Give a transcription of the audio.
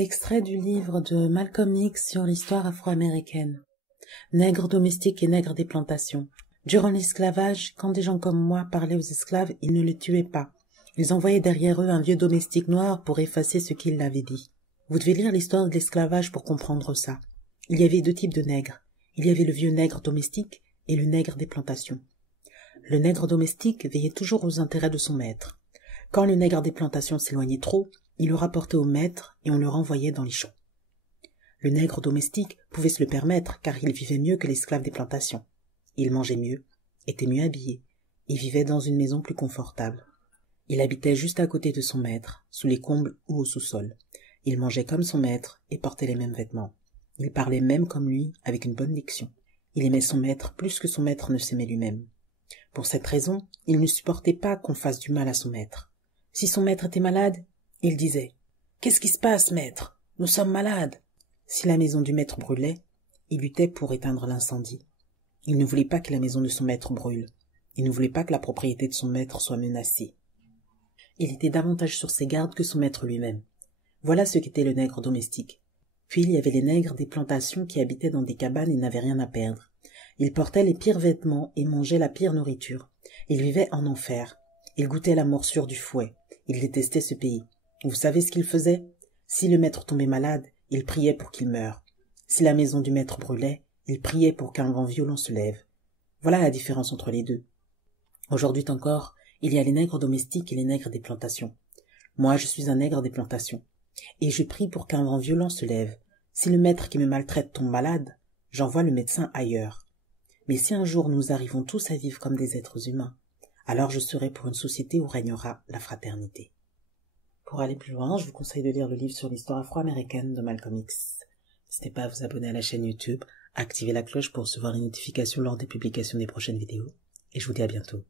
Extrait du livre de Malcolm X sur l'histoire afro-américaine. Nègres domestiques et nègres des plantations. Durant l'esclavage, quand des gens comme moi parlaient aux esclaves, ils ne les tuaient pas. Ils envoyaient derrière eux un vieux domestique noir pour effacer ce qu'il avait dit. Vous devez lire l'histoire de l'esclavage pour comprendre ça. Il y avait deux types de nègres. Il y avait le vieux nègre domestique et le nègre des plantations. Le nègre domestique veillait toujours aux intérêts de son maître. Quand le nègre des plantations s'éloignait trop, il le rapportait au maître et on le renvoyait dans les champs. Le nègre domestique pouvait se le permettre car il vivait mieux que l'esclave des plantations. Il mangeait mieux, était mieux habillé et vivait dans une maison plus confortable. Il habitait juste à côté de son maître, sous les combles ou au sous-sol. Il mangeait comme son maître et portait les mêmes vêtements. Il parlait même comme lui, avec une bonne diction. Il aimait son maître plus que son maître ne s'aimait lui-même. Pour cette raison, il ne supportait pas qu'on fasse du mal à son maître. Si son maître était malade, il disait « Qu'est-ce qui se passe, maître? Nous sommes malades !» Si la maison du maître brûlait, il luttait pour éteindre l'incendie. Il ne voulait pas que la maison de son maître brûle. Il ne voulait pas que la propriété de son maître soit menacée. Il était davantage sur ses gardes que son maître lui-même. Voilà ce qu'était le nègre domestique. Puis il y avait les nègres des plantations qui habitaient dans des cabanes et n'avaient rien à perdre. Ils portaient les pires vêtements et mangeaient la pire nourriture. Ils vivaient en enfer. Ils goûtaient la morsure du fouet. Ils détestaient ce pays. Vous savez ce qu'ils faisaient? Si le maître tombait malade, ils priaient pour qu'il meure. Si la maison du maître brûlait, ils priaient pour qu'un vent violent se lève. Voilà la différence entre les deux. Aujourd'hui encore, il y a les nègres domestiques et les nègres des plantations. Moi, je suis un nègre des plantations. Et je prie pour qu'un vent violent se lève. Si le maître qui me maltraite tombe malade, j'envoie le médecin ailleurs. Mais si un jour nous arrivons tous à vivre comme des êtres humains, alors je serai pour une société où régnera la fraternité. Pour aller plus loin, je vous conseille de lire le livre sur l'histoire afro-américaine de Malcolm X. N'hésitez pas à vous abonner à la chaîne YouTube, à activer la cloche pour recevoir les notifications lors des publications des prochaines vidéos. Et je vous dis à bientôt.